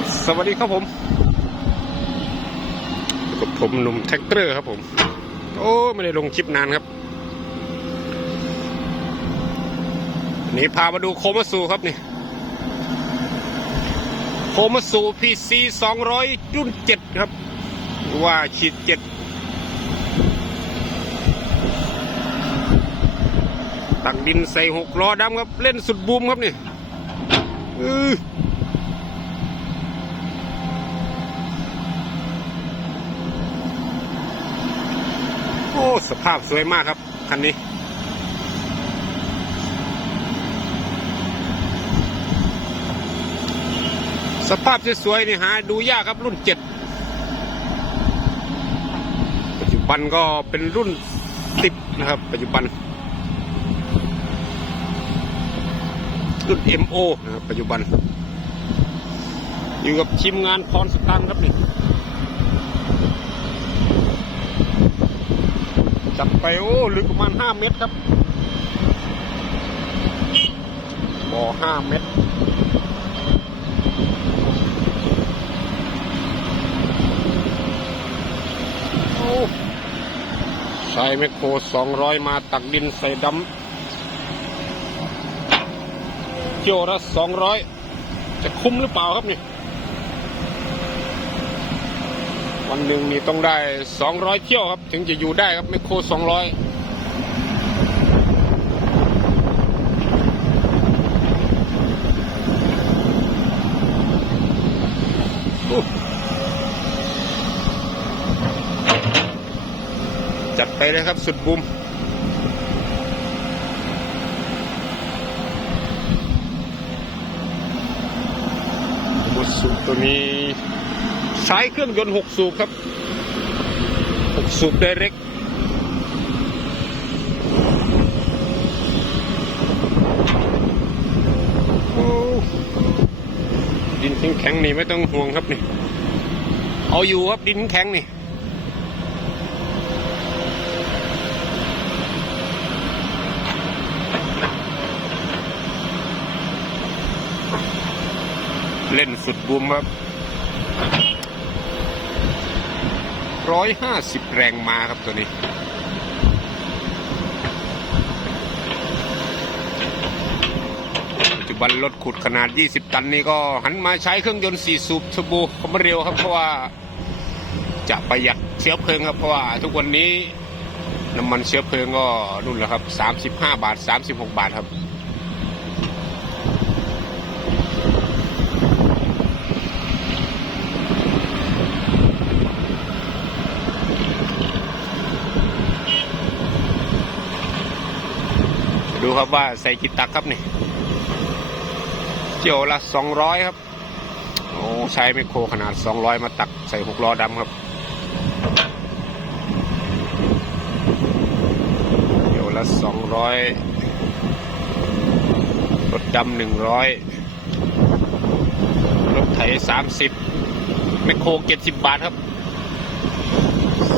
ครับ สวัสดีครับผมกับผมหนุ่มแท็กเตอร์ครับผม โอ้ไม่ได้ลงคลิปนานครับนนี้พามาดูโคมาสูครับนี่ โคมาสู PC 200รุ่น7ครับ ว่าขีด7ตักดินใส่หกล้อดำครับ เล่นสุดบูมครับนี่อือ สภาพสวยมากครับ คันนี้ สภาพสวยๆนี่หาดูยากครับรุ่นเจ็ดปัจจุบันก็เป็นรุ่นสิบนะครับ ปัจจุบัน รุ่น MO นะครับปัจจุบัน อยู่กับทีมงานพรสตันครับนี่ จัดไปโอ้ลึกประมาณห้าเมตรครับบ่อห้าเมตรโอ้ใส่แมคโครสองร้อยมาตักดินใส่ดำเที่ยวละสองร้อยจะคุ้มหรือเปล่าครับนี่ วันหนึ่งนี่ต้องได้สองร้อยเที่ยวครับ ถึงจะอยู่ได้ครับไมคโครสองร้อยจัดไปเลยครับสุดบุมมดสูบตัวนี้ ใช้เครื่องยนต์หกสูบครับหกสูบไดเร็กดินแข็งๆนี่ไม่ต้องห่วงครับนี่ เอาอยู่ครับดินแข็งนี่เล่นสุดบูมครับ ร้อยห้าสิบแรงมาครับตัวนี้ ปัจจุบันรถขุดขนาด 20 ตันนี่ก็หันมาใช้เครื่องยนต์4สูบเทอร์โบคอมเร็วครับเพราะว่าจะประหยัดเชื้อเพลิงครับเพราะว่าทุกวันนี้น้ำมันเชื้อเพลิงก็รุ่นแล้วครับ 35 บาท 36 บาทครับ ดูครับว่าใส่กี่ตักครับนี่เกี่ยวละสองร้อยครับ โอ้ใช้ไมโครขนาดสองร้อยมาตักใส่หกล้อดำครับเกี่ยวละสองร้อยรถดำหนึ่งร้อยรถไถสามสิบไมโครเจ็ดสิบบาทครับ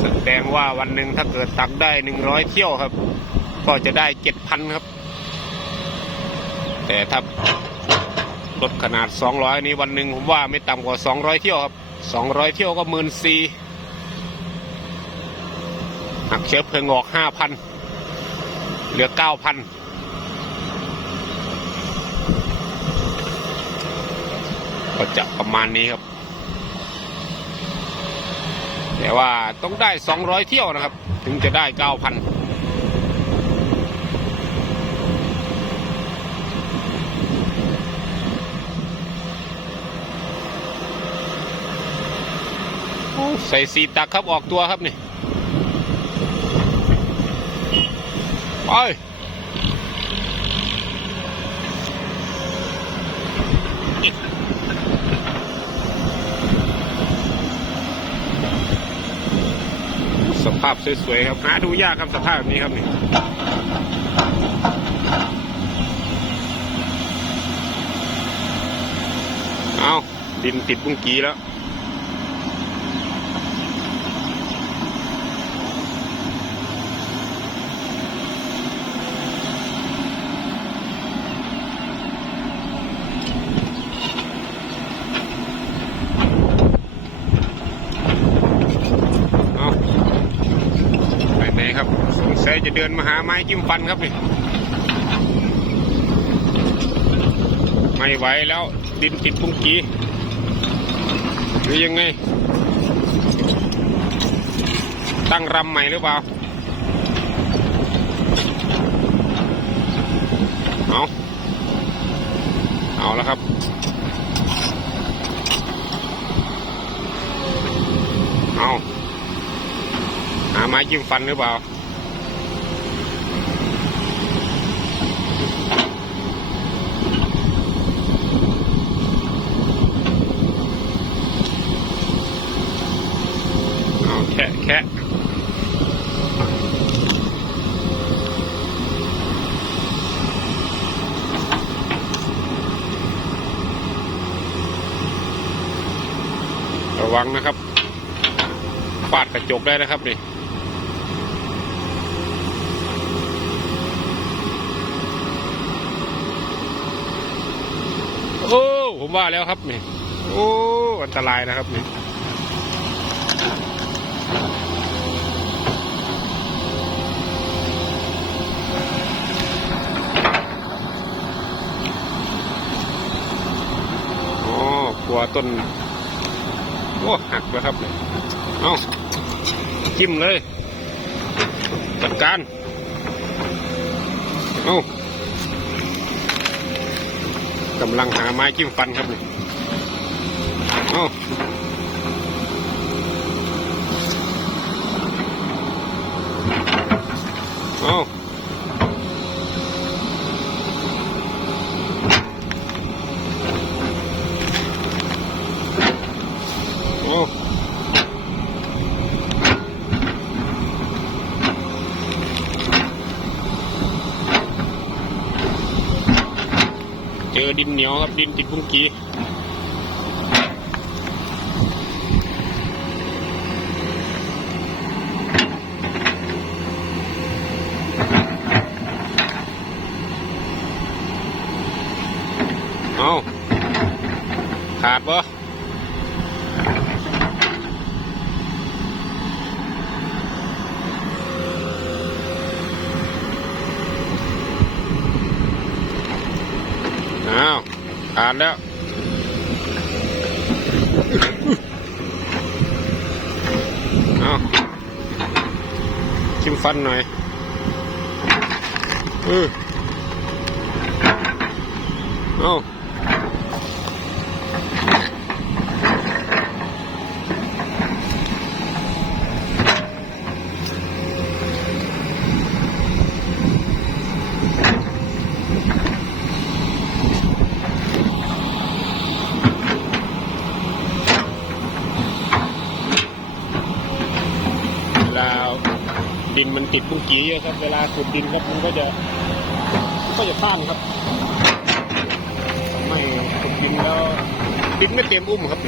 แสดงว่าวันหนึ่งถ้าเกิดตักได้หนึ่งร้อยเที่ยวครับ ก็จะได้เจ็ดพันครับ แต่ถ้ารถขนาดสองร้อยนี้วันหนึ่งผมว่าไม่ต่ำกว่าสองร้อยเที่ยวครับสองร้อยเที่ยวก็หมื่นสี่หักเชื้อเพลิงออกห้าพันเหลือเก้าพันก็จะประมาณนี้ครับ แต่ว่าต้องได้สองร้อยเที่ยวนะครับ ถึงจะได้เก้าพัน ส่สีตักครับออกตัวครับนี่ไปสภาพสวยๆครับหาดูยากครับสภาพแบบนี้ครับนี่เอาดินติดบุ้งกีแล้ว รจะ เดินมาหาไม้จิ้มฟันครับนี่ไม่ไหวแล้วดินติดปุ้งกีหรือยังไง ตั้งรำใหม่หรือเปล่าเอาเอาแล้วครับเอาหาไม้จิ้มฟันหรือเปล่าเอาแค่แค่ระ วังนะครับปาดกระจกได้นะครับนี่โอ้ผมว่าแล้วครับนี่โอ้อันตรายนะครับนี่อ๋อกลัวต้น โอ้หักแล้วครับเอาจิ้มเลยจัดการเอากำลังหาไม้จิ้มฟันครับเนี่ยเอาโอ้เจอ ดินเหนียวครับดินติดพุงกีเอาขาดปะอ้าวขา ดแล้ว เอาจิ้มฟันหน่อยเออเอาเวลา ดินมันติดปุ้งกีเยอะครับ เวลาขุดดินครับมันก็จะมันก็จะต้านครับ ไม่ขุดดินแล้วดินไม่เต็มอุ้มครับ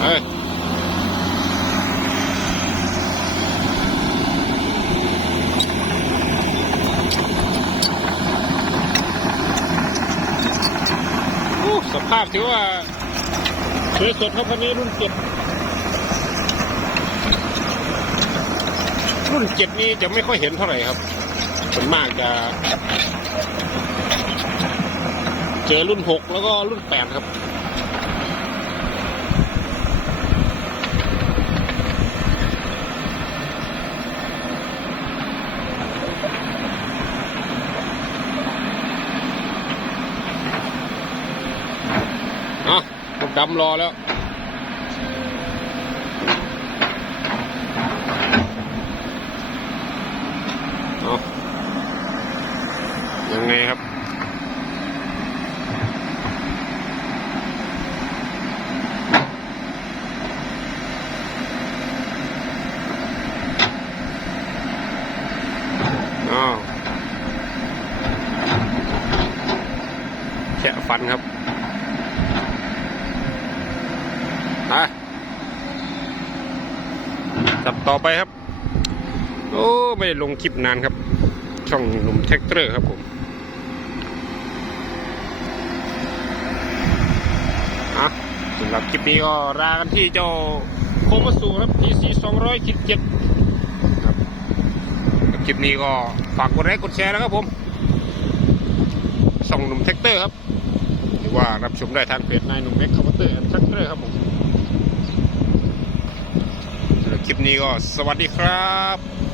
เอ้ย ภาพถือว่าสวยสดครับคันนี้รุ่นเจ็ดรุ่นเจ็ดนี้จะไม่ค่อยเห็นเท่าไหร่ครับส่วนมากจะเจอรุ่นหกแล้วก็รุ่นแปดครับ อ่ะรถดำรอแล้วยังไงครับ ฟันครับ อะจับต่อไปครับ โอ้ไม่ได้ลงคลิปนานครับ ช่องหนุ่มแท็กเตอร์ครับผมอะสำหรับคลิปนี้ก็ลากันที่เจ้าโคมาสูครับ PC 200คิดเจ็ดครับคลิปนี้ก็ฝากกดไลค์กดแชร์นะครับผมช่องหนุ่มแท็กเตอร์ครับ หรือว่ารับชมได้ทางเพจนายหนุ่มเอ็กคาร์เตอร์แอนด์แท็กเตอร์ครับผม คลิปนี้ก็สวัสดีครับ